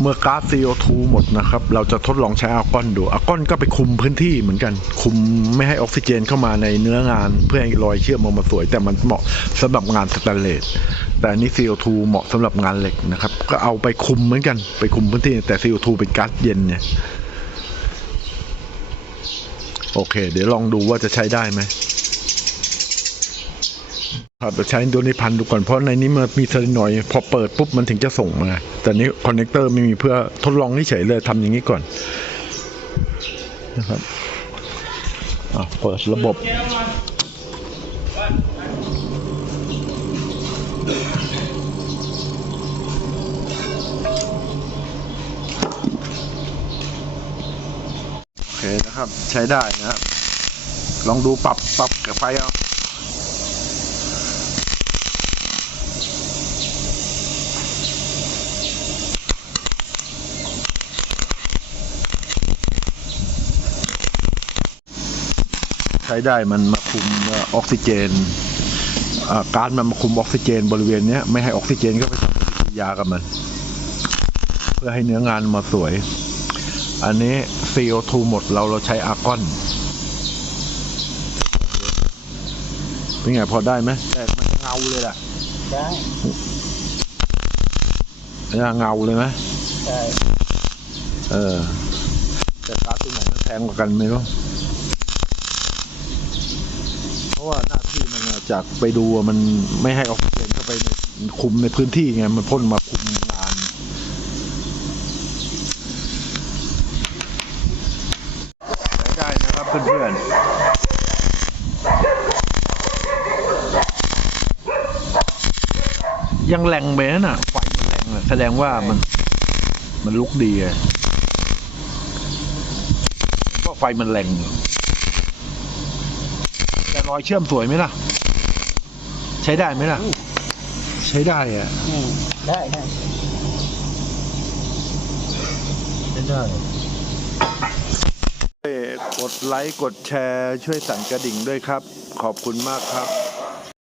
เมื่อก๊าซ CO2 หมดนะครับ เราจะทดลองใช้อาร์กอนดูอาร์กอนก็ไปคุมพื้นที่เหมือนกัน คุมไม่ให้ออกซิเจนเข้ามาในเนื้องาน เพื่อให้รอยเชื่อมออกมาสวย แต่มันเหมาะสำหรับงานสแตนเลสแต่อันนี้ CO2 เหมาะสำหรับงานเหล็กนะครับ ก็เอาไปคุมเหมือนกัน ไปคุมพื้นที่แต่ CO2 เป็นก๊าซเย็นเนี่ย โอเค เดี๋ยวลองดูว่าจะใช้ได้ไหม ครับใช้ตัวนี้พันดูก่อนเพราะในนี้มันมีเซอร์หน่อยพอเปิดปุ๊บมันถึงจะส่งมา แต่นี้คอนเนคเตอร์ไม่มีเพื่อทดลองเฉยเลยทำอย่างนี้ก่อนนะครับอะเปิดระบบโอเคนะครับใช้ได้นะครับ ลองดูปรับปรับกับไฟเอา ช้ได้มันมาคุมเอ่อออกซิเจนอ่าการมันมาคุมออกซิเจนบริเวณเนี้ยไม่ให้ออกซิเจนก็ไปทำปฏิกิริยากับมัน เพื่อให้เนื้องานมาสวย อันนี้ CO2 หมดเราเราใช้อาร์กอนเป็นไงพอได้ไหมแต่มันเงาเลยแหละได้เนี่ยเงาเลยไหมได้เออแต่การ์ดตัวไหนมันแพงกว่ากันไม่รู้เพ ราะว่าหน้าที่มันจากไปดูมันไม่ให้ออกซิเจนเข้าไปในคุมในพื้นที่ไงมันพ่นมาคุมงานใช้ได้นะครับเพื่อนๆยังแรงไปนะน่ะไฟมันแรงแสดงว่ามันมันลุกดีอะเพราะไฟมันแรง รอยเชื่อมสวยไหมล่ะ ใช้ได้ไหมล่ะ ใช้ได้อะอืมได้ได้ใช้ได้กดไลค์ กดแชร์ ช่วยสั่นกระดิ่งด้วยครับ ขอบคุณมากครับ